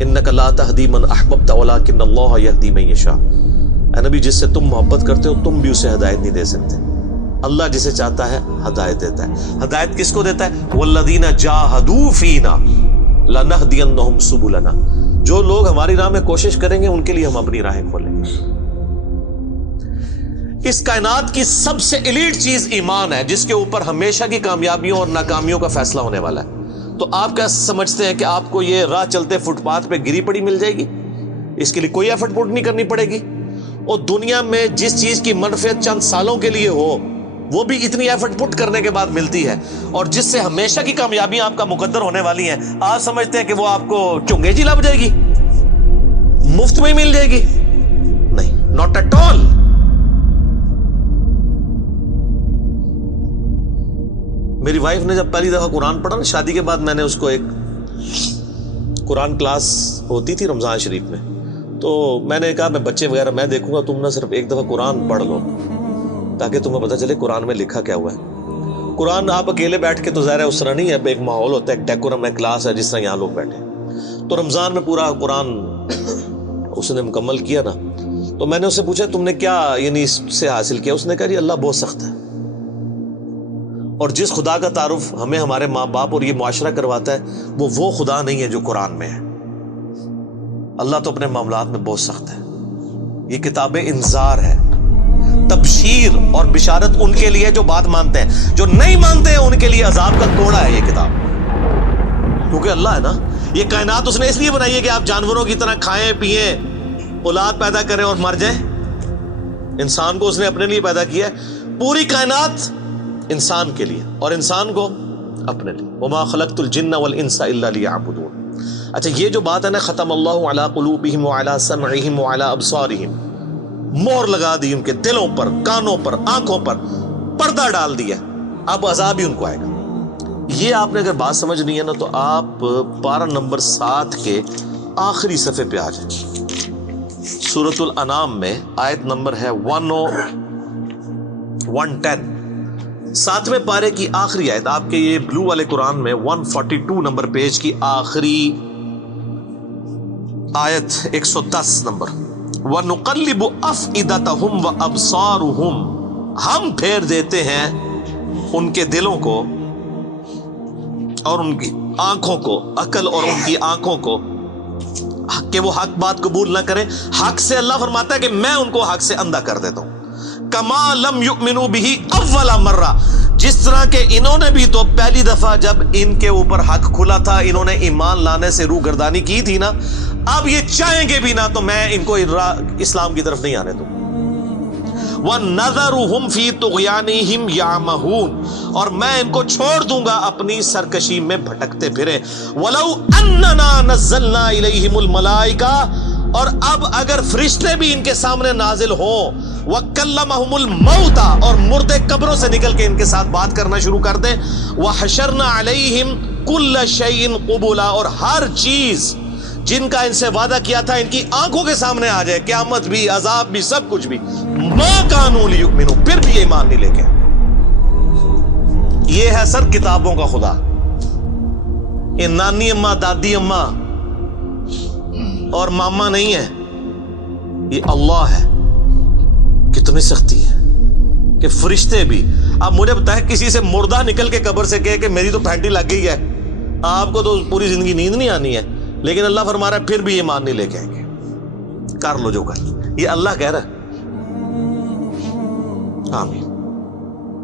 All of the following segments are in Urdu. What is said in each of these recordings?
انک لا تہدی من احببت ولکن اللہ یہدی من یشاء. اے نبی جس سے تم محبت کرتے ہو تم بھی اسے ہدایت نہیں دے سکتے. اللہ جسے چاہتا ہے ہدایت دیتا ہے. ہدایت کس کو دیتا ہے؟ والذین جاہدوا فینا لنہدینہم سبلنا. جو لوگ ہماری راہ میں کوشش کریں گے ان کے لیے ہم اپنی راہیں کھولیں گے. اس کائنات کی سب سے ایلیٹ چیز ایمان ہے جس کے اوپر ہمیشہ کی کامیابیوں اور ناکامیوں کا فیصلہ ہونے والا ہے. تو آپ کیا سمجھتے ہیں کہ آپ کو یہ راہ چلتے فٹ پاتھ پہ گری پڑی مل جائے گی؟ اس کے لیے کوئی ایفرٹ پٹ نہیں کرنی پڑے گی. اور دنیا میں جس چیز کی منفعت چند سالوں کے لیے ہو وہ بھی اتنی ایفرٹ پٹ کرنے کے بعد ملتی ہے. اور جس سے ہمیشہ کی کامیابیاں آپ کا مقدر ہونے والی ہیں آپ سمجھتے ہیں کہ وہ آپ کو چنگے جی لگ جائے گی، مفت میں ہی مل جائے گی؟ نہیں، ناٹ ایٹ آل. میری وائف نے جب پہلی دفعہ قرآن پڑھا نا شادی کے بعد، میں نے اس کو ایک قرآن کلاس ہوتی تھی رمضان شریف میں، تو میں نے کہا میں بچے وغیرہ میں دیکھوں گا، تم نہ صرف ایک دفعہ قرآن پڑھ لو تاکہ تمہیں پتہ چلے قرآن میں لکھا کیا ہوا ہے. قرآن آپ اکیلے بیٹھ کے تو ظاہر ہے اس طرح نہیں ہے، ایک ماحول ہوتا ہے، ایک ڈیکورم ہے، کلاس ہے جس طرح یہاں لوگ بیٹھے. تو رمضان میں پورا قرآن اس نے مکمل کیا نا، تو میں نے اس سے پوچھا تم نے کیا یعنی اس سے حاصل کیا؟ اس نے کہا جی اللہ بہت سخت ہے. اور جس خدا کا تعارف ہمیں ہمارے ماں باپ اور یہ معاشرہ کرواتا ہے وہ خدا نہیں ہے جو قرآن میں ہے. اللہ تو اپنے معاملات میں بہت سخت ہے. یہ کتاب انذار ہے، تبشیر اور بشارت ان کے لیے جو بات مانتے ہیں. جو نہیں مانتے ہیں ان کے لیے عذاب کا کوڑا ہے یہ کتاب. کیونکہ اللہ ہے نا، یہ کائنات اس نے اس لیے بنائی ہے کہ آپ جانوروں کی طرح کھائیں پیئیں، اولاد پیدا کریں اور مر جائیں. انسان کو اس نے اپنے لیے پیدا کیا ہے، پوری کائنات انسان کے لیے اور انسان کو اپنے لیے. وما خلقت الجن والانس الا لیعبدون. اچھا یہ جو بات ہے نا ختم اللہ علی قلوبہم وعلی سمعہم وعلی ابصارہم، مور لگا دی ان کے دلوں پر، کانوں پر، آنکھوں پر پردہ ڈال دیا، اب عذاب ہی ان کو آئے گا. یہ آپ نے اگر بات سمجھنی ہے نا تو آپ پارہ نمبر 7 کے آخری صفحے پہ آ جائیں. سورۃ الانعام میں آیت نمبر ہے 110، 7ویں پارے کی آخری آیت. آپ کے یہ بلو والے قرآن میں 142 نمبر پیج کی آخری آیت 110 نمبر. وَنُقَلِّبُ أَفْئِدَتَهُمْ وَأَبْصَارُهُمْ، ہم پھیر دیتے ہیں ان کے دلوں کو اور ان کی آنکھوں کو، عقل اور ان کی آنکھوں کو، کہ وہ حق بات قبول نہ کریں. حق سے اللہ فرماتا ہے کہ میں ان کو حق سے اندھا کر دیتا ہوں. کما لم یؤمنوا به اول مرہ، جس طرح کہ انہوں نے بھی تو پہلی دفعہ جب ان کے اوپر حق کھلا تھا انہوں نے ایمان لانے سے روح گردانی کی تھی نا، اب یہ چاہیں گے بھی نہ تو میں ان کو اسلام کی طرف نہیں آنے دوں. وَنَذَرُهُمْ فِي طُغْيَانِهِمْ يَعْمَهُونَ، اور میں ان کو چھوڑ دوں گا اپنی سرکشی میں بھٹکتے پھرے. وَلَوْ أَنَّنَا نَزَّلْنَا إِلَيْهِمُ الْمَلَائِكَةَ، اور اب اگر فرشتے بھی ان کے سامنے نازل ہوں، وَكَلَّمَهُمُ الْمَوْتَى، اور مردے قبروں سے نکل کے ان کے ساتھ بات کرنا شروع کر دیں. وَحَشَرْنَا عَلَيْهِمْ كُلَّ شَيْءٍ قُبُولًا، اور ہر چیز جن کا ان سے وعدہ کیا تھا ان کی آنکھوں کے سامنے آ جائے، قیامت بھی، عذاب بھی، سب کچھ بھی. مَا كَانُوا لِيُؤْمِنُوا، پھر بھی ایمان نہیں لے کے. یہ ہے سر کتابوں کا خدا. یہ نانی اماں، دادی اماں اور ماما نہیں ہے، یہ اللہ ہے. کتنی سختی ہے کہ فرشتے بھی. اب مجھے بتائیں کسی سے مردہ نکل کے قبر سے کہے کہ میری تو پھینٹی لگ گئی ہے، آپ کو تو پوری زندگی نیند نہیں آنی ہے، لیکن اللہ فرما رہا ہے پھر بھی ایمان نہیں لے کے آئیں گے. کر لو جو کر. یہ اللہ کہہ رہا ہے. آمین.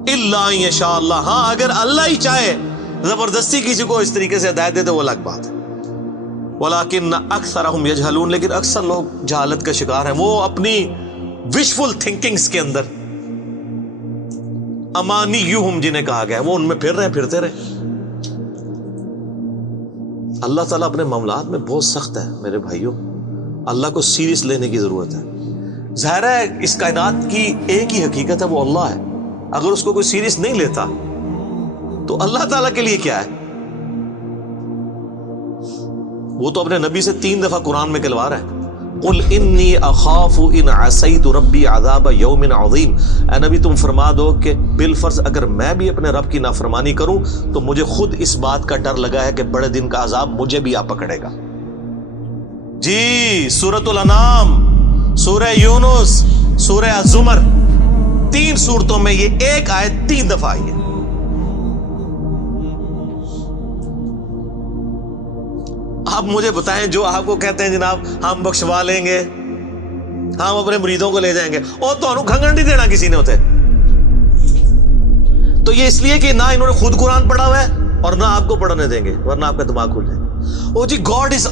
الا ان یشاء اللہ، ہاں اگر اللہ ہی چاہے زبردستی کسی کو اس طریقے سے ہدایت دے تو وہ الگ بات ہے. ولیکن اکثرہم یجہلون، لیکن اکثر لوگ جہالت کا شکار ہیں. وہ اپنی وشفل تھنکنگز کے اندر، امانیہم جنہیں کہا گیا ہے، وہ ان میں پھر رہے ہیں، پھرتے رہے. اللہ تعالیٰ اپنے معاملات میں بہت سخت ہے میرے بھائیوں. اللہ کو سیریس لینے کی ضرورت ہے. ظاہر ہے اس کائنات کی ایک ہی حقیقت ہے، وہ اللہ ہے. اگر اس کو کوئی سیریس نہیں لیتا تو اللہ تعالیٰ کے لیے کیا ہے؟ وہ تو اپنے نبی سے 3 دفعہ قرآن میں کہلوا رہا ہے، قل انی اخاف ان عصیت ربی عذاب یوم عظیم. اے نبی تم فرما دو کہ بالفرض اگر میں بھی اپنے رب کی نافرمانی کروں تو مجھے خود اس بات کا ڈر لگا ہے کہ بڑے دن کا عذاب مجھے بھی آ پکڑے گا. جی سورۃ الانعام، سورہ یونس، سورہ الزمر، 3 سورتوں میں یہ ایک آیت 3 دفعہ آئی ہے۔ آپ مجھے بتائیں، جو آپ کو کہتے ہیں جناب ہم بخشوا لیں گے، ہم اپنے مریدوں کو لے جائیں گے، اور تو انہوں کھنگن نہیں دینا کسی نے ہوتے۔ تو یہ اس لیے کہ نہ انہوں نے خود قرآن پڑھا ہوا ہے اور نہ آپ کو پڑھنے دیں گے، ورنہ آپ کا دماغ کھل جائے گا۔ او جی، گاڈ از